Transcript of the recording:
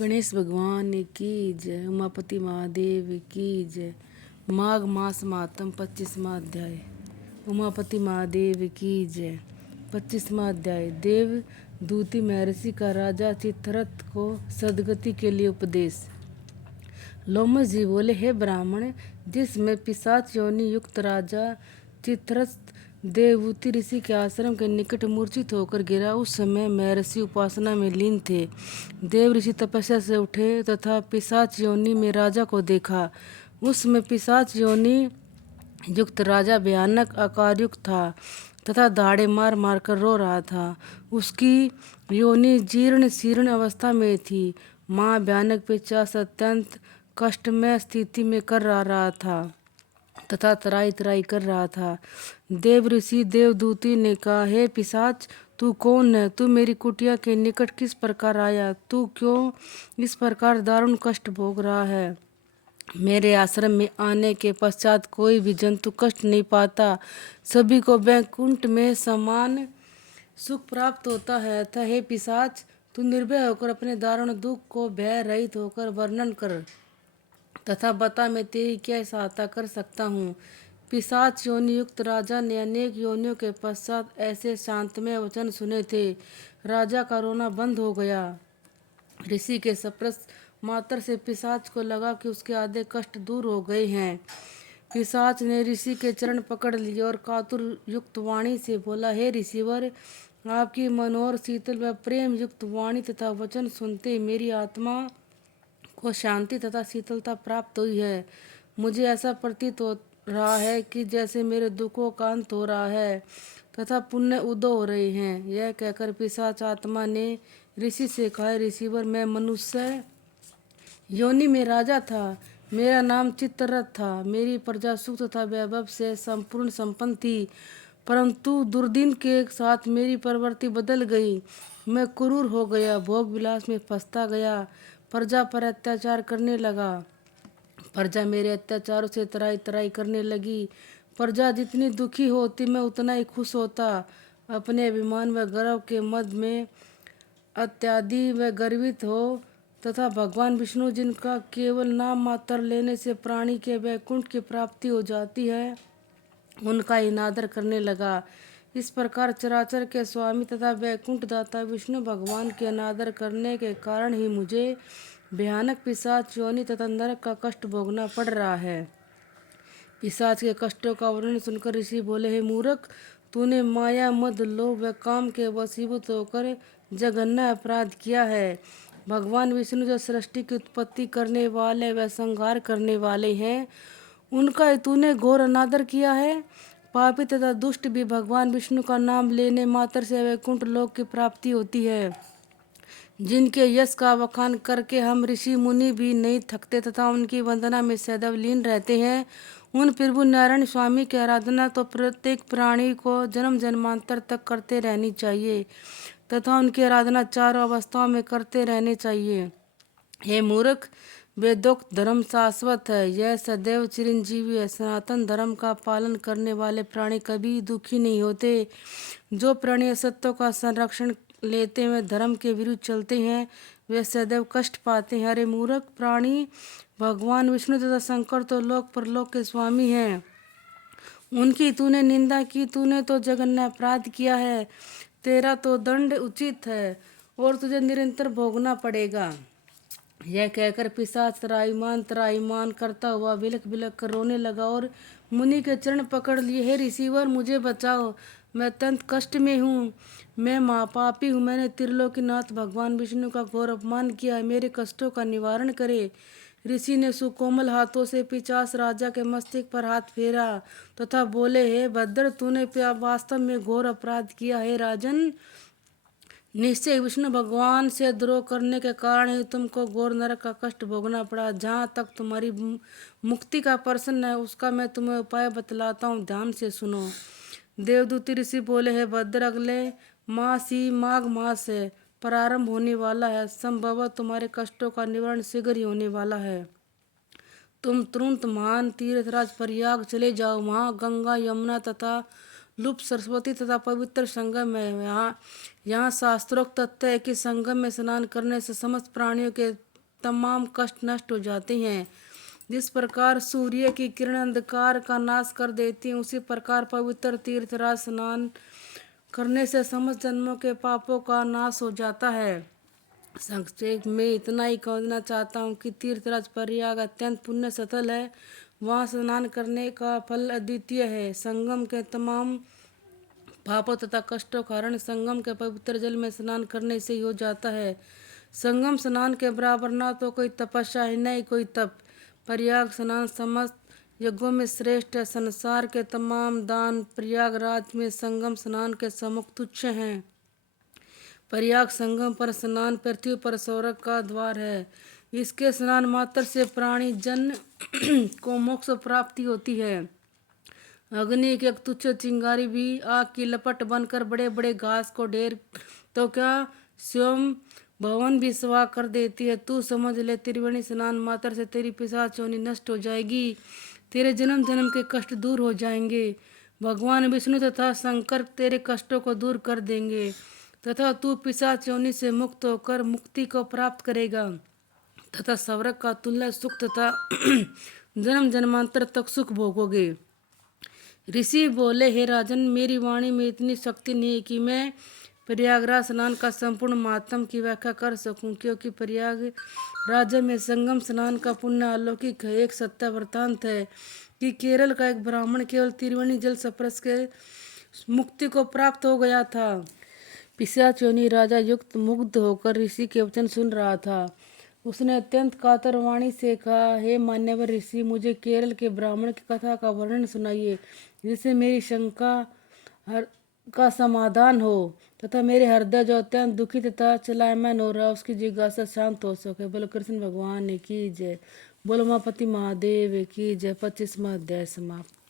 गणेश भगवान की जय। उमापति महादेव की जय। माघ मास मातम 25वां अध्याय। उमापति महादेव की जय। 25वां अध्याय। देव दूती महर्षि का राजा चित्ररथ को सदगति के लिए उपदेश। लोमस जी बोले, हे ब्राह्मण, जिसमें पिशाच योनि युक्त राजा चित्ररथ देवहूति ऋषि के आश्रम के निकट मूर्छित होकर गिरा, उस समय महर्षि उपासना में लीन थे। देव ऋषि तपस्या से उठे तथा पिशाच योनि में राजा को देखा। उसमें पिशाच योनि युक्त राजा भयानक आकारयुक्त था तथा दाढ़े मार मार कर रो रहा था। उसकी योनि जीर्ण शीर्ण अवस्था में थी। मां भयानक पिशाच अत्यंत कष्टमय स्थिति में कर रहा था तथा तराई तराई कर रहा था। देव ऋषि देवदूती ने कहा, हे पिशाच, तू कौन है? तू मेरी कुटिया के निकट किस प्रकार आया? तू क्यों इस प्रकार दारुण कष्ट भोग रहा है? मेरे आश्रम में आने के पश्चात कोई भी जंतु कष्ट नहीं पाता, सभी को वैकुंठ में समान सुख प्राप्त होता है। अतः हे पिशाच, तू निर्भय होकर अपने दारुण दुख को भय रहित होकर वर्णन कर तथा बता, मैं तेरी क्या सहायता कर सकता हूँ। पिशाच योनि युक्त राजा ने अनेक योनियों के पश्चात ऐसे शांतमय वचन सुने थे। राजा का रोना बंद हो गया। ऋषि के स्पर्श मात्र से पिशाच को लगा कि उसके आधे कष्ट दूर हो गए हैं। पिशाच ने ऋषि के चरण पकड़ लिए और कातुर युक्त वाणी से बोला, हे ऋषिवर, आपकी मनोहर शीतल व प्रेम युक्त वाणी तथा वचन सुनते मेरी आत्मा को शांति तथा शीतलता प्राप्त हुई है। मुझे ऐसा प्रतीत हो रहा है कि जैसे मेरे दुखों का अंत हो रहा है तथा पुण्य उदय हो रहे हैं। यह कहकर पिशाच आत्मा ने ऋषि से कहा, ऋषिवर, मैं मनुष्य योनि में राजा था। मेरा नाम चित्ररथ था। मेरी प्रजा सुख तथा वैभव से संपूर्ण संपन्न थी, परंतु दुर्दिन के साथ मेरी प्रवृत्ति बदल गई। मैं क्रूर हो गया, भोग विलास में फंसता गया, प्रजा पर अत्याचार करने लगा। प्रजा मेरे अत्याचारों से तराई तराई करने लगी। प्रजा जितनी दुखी होती, मैं उतना ही खुश होता। अपने अभिमान व गर्व के मद में अत्यादि व गर्वित हो तथा भगवान विष्णु, जिनका केवल नाम मात्र लेने से प्राणी के वैकुंठ की प्राप्ति हो जाती है, उनका अनादर करने लगा। इस प्रकार चराचर के स्वामी तथा वैकुंठ दाता विष्णु भगवान के अनादर करने के कारण ही मुझे भयानक पिशाच योनि तथा नरक का कष्ट भोगना पड़ रहा है। पिशाच के कष्टों का वर्णन सुनकर ऋषि बोले, हे मूर्ख, तूने माया मद लोभ व काम के वशीभूत होकर जघन्य अपराध किया है। भगवान विष्णु जो सृष्टि की उत्पत्ति करने वाले व संहार करने वाले हैं, उनका तूने घोर अनादर किया है। पापी तथा दुष्ट भी भगवान विष्णु का नाम लेने मात्र से वैकुंठ लोक की प्राप्ति होती है। जिनके यश का बखान करके हम ऋषि मुनि भी नहीं थकते तथा उनकी वंदना में सदैव लीन रहते हैं, उन प्रभु नारायण स्वामी की आराधना तो प्रत्येक प्राणी को जन्म जन्मांतर तक करते रहनी चाहिए तथा उनकी आराधना चारों अवस्थाओं में करते रहने चाहिए। हे मूर्ख, वेदोक्त धर्म शाश्वत है, यह सदैव चिरंजीवी है। सनातन धर्म का पालन करने वाले प्राणी कभी दुखी नहीं होते। जो प्राणी असत्यों का संरक्षण लेते हुए धर्म के विरुद्ध चलते हैं, वे सदैव कष्ट पाते हैं। अरे मूर्ख प्राणी, भगवान विष्णु तथा शंकर तो लोक परलोक के स्वामी हैं, उनकी तूने निंदा की। तूने तो जघन्य अपराध किया है। तेरा तो दंड उचित है और तुझे निरंतर भोगना पड़ेगा। यह कहकर पिशाच त्राहिमाम करता हुआ बिलख बिलख कर रोने लगा और मुनि के चरण पकड़ लिए। हे ऋषिवर, मुझे बचाओ, मैं अत्यंत कष्ट में हूँ। मैं महापापी हूँ। मैंने त्रिलोकीनाथ भगवान विष्णु का घोर अपमान किया है। मेरे कष्टों का निवारण करे। ऋषि ने सुकोमल हाथों से पिशाच राजा के मस्तक पर हाथ फेरा तथा बोले, हे भद्र, तूने वास्तव में घोर अपराध किया है। राजन, निश्चय विष्णु भगवान से द्रोह करने के कारण ही तुमको घोर नरक का कष्ट भोगना पड़ा। जहाँ तक तुम्हारी मुक्ति का प्रश्न है, उसका मैं तुम्हें उपाय बतलाता हूँ, ध्यान से सुनो। देवदूती ऋषि बोले, हे भद्र, अगले मास ही माघ मास है, प्रारंभ होने वाला है। संभव तुम्हारे कष्टों का निवारण शीघ्र ही होने वाला है। तुम तुरंत महान तीर्थराज प्रयाग चले जाओ। वहाँ गंगा, यमुना तथा लुप्त सरस्वती तथा पवित्र संगम है। यहाँ शास्त्रोक्त तथ्य है कि संगम में स्नान करने से समस्त प्राणियों के तमाम कष्ट नष्ट हो जाते हैं। जिस प्रकार सूर्य की किरण अंधकार का नाश कर देती है, उसी प्रकार पवित्र तीर्थराज स्नान करने से समस्त जन्मों के पापों का नाश हो जाता है। संक्षेप में इतना ही कहना चाहता हूँ कि तीर्थराज प्रयाग अत्यंत पुण्य स्थल है। वहाँ स्नान करने का फल अद्वितीय है। संगम के तमाम पापों तथा कष्टों का हरण संगम के पवित्र जल में स्नान करने से ही हो जाता है। संगम स्नान के बराबर ना तो कोई तपस्या है, न ही कोई तप। प्रयाग स्नान समस्त यज्ञों में श्रेष्ठ है। संसार के तमाम दान प्रयागराज में संगम स्नान के सम्मुख तुच्छ हैं। प्रयाग संगम पर स्नान पृथ्वी पर स्वर्ग का द्वार है। इसके स्नान मात्र से प्राणी जन को मोक्ष प्राप्ति होती है। अग्नि की एक तुच्छ चिंगारी भी आग की लपट बनकर बड़े बड़े घास को ढेर तो क्या स्वयं भवन भी स्वाह कर देती है। तू समझ ले, त्रिवेणी स्नान मात्र से तेरी पिशाच योनि नष्ट हो जाएगी, तेरे जन्म जन्म के कष्ट दूर हो जाएंगे। भगवान विष्णु तथा शंकर तेरे कष्टों को दूर कर देंगे तथा तू पिशाच योनि से मुक्त होकर मुक्ति को प्राप्त करेगा तथा स्वर्ग का तुल्य सुख तथा जन्म जन्मांतर तक सुख भोगोगे। ऋषि बोले, हे राजन, मेरी वाणी में इतनी शक्ति नहीं है कि मैं प्रयागराज स्नान का संपूर्ण महात्म की व्याख्या कर सकूं, क्योंकि प्रयाग राज्य में संगम स्नान का पुण्य अलौकिक है। एक सत्य वृत्तांत है कि केरल का एक ब्राह्मण केवल त्रिवेणी जल स्पर्श के मुक्ति को प्राप्त हो गया था। पिशाच योनि राजा युक्त मुग्ध होकर ऋषि के वचन सुन रहा था। उसने अत्यंत कातर वाणी से कहा, हे मान्यवर ऋषि, मुझे केरल के ब्राह्मण की कथा का वर्णन सुनाइए, जिससे मेरी शंका का समाधान हो तथा मेरे हृदय जो अत्यंत दुखी तथा चलायमान हो रहा उसकी जिज्ञासा शांत हो सके। बोलो कृष्ण भगवान की जय। बोलो उमापति महादेव की जय। 25वां अध्याय समाप्त।